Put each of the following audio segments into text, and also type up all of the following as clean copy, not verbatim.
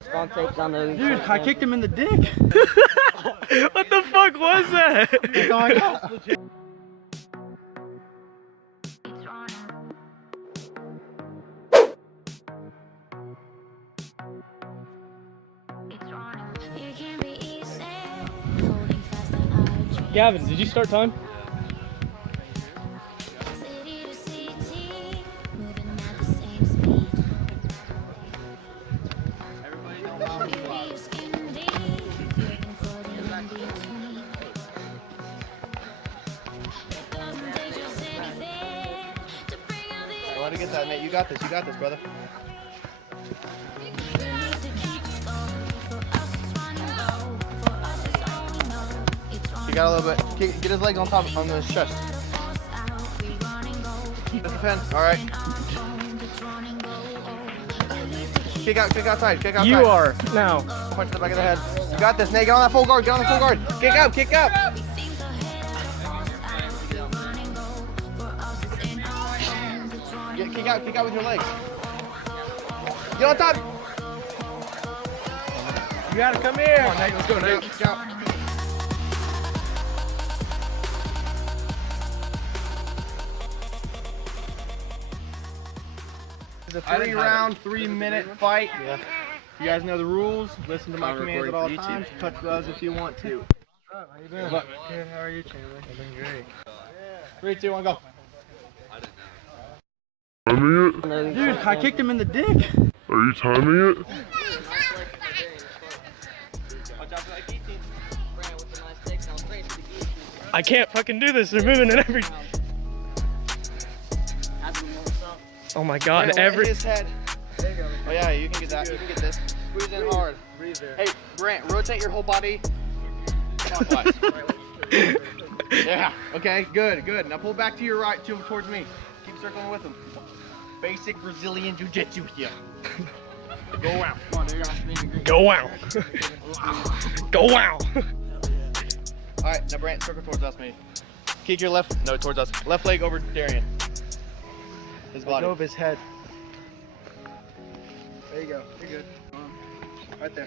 Dude, I kicked him in the dick. What the fuck was that? That's all I got. Gavin, did you start time? I want to get that, Nate. You got this, brother. You got a little bit. Get his legs on top on his chest. Defend. All right. Kick outside. You are now. Punch the back of the head. You got this, Nate. Get on that full guard. Kick up. Kick out with your legs. Get on top. You gotta come here. Come on, Nate. Let's go, Nate. Kick out. It's a 3-round, 3-minute fight. Yeah. You guys know the rules. Listen to my commands at all times. Touch gloves if you want to. How you doing? Good. How are you, Chandler? I'm doing great. 3, 2, 1, go. Dude, I kicked him in the dick. Are you timing it? I can't fucking do this. They're moving in every. Oh my god, His head. There you go. Oh yeah, you can get that. You can get this. Squeeze in hard. Hey, Grant, rotate your whole body clockwise. Yeah. Okay. Good. Now pull back to your right, towards me. Keep circling with him. Basic Brazilian Jiu-Jitsu here. Go out. Come on, dude. Go out. Go out. All right, now Brant, circle towards us, mate. Kick your left. No, towards us. Left leg over Darian. His body. Over his head. There you go. You're good. Right there.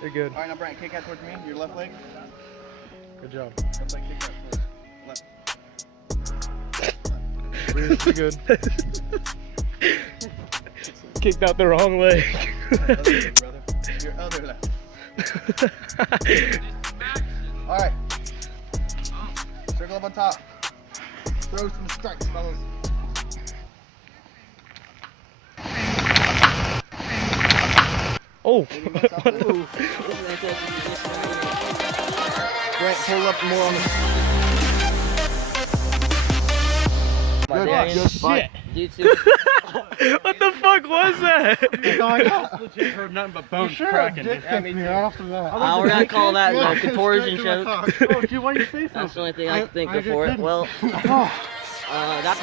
You're good. All right, now Brant, kick out towards me. Your left leg. Good job. Left leg, kick out towards left. You're good. Kicked out the wrong leg. Brother. Your other left. All right. Circle up on top. Throw some strikes, fellas. Oh. Brent, pull up more on the. Good Shit. What the fuck was that? Legit heard nothing but bones cracking. We're gonna call that the contortion choke. Oh, dude, why did you say so? That's the only thing I can think of for it. Well, that's.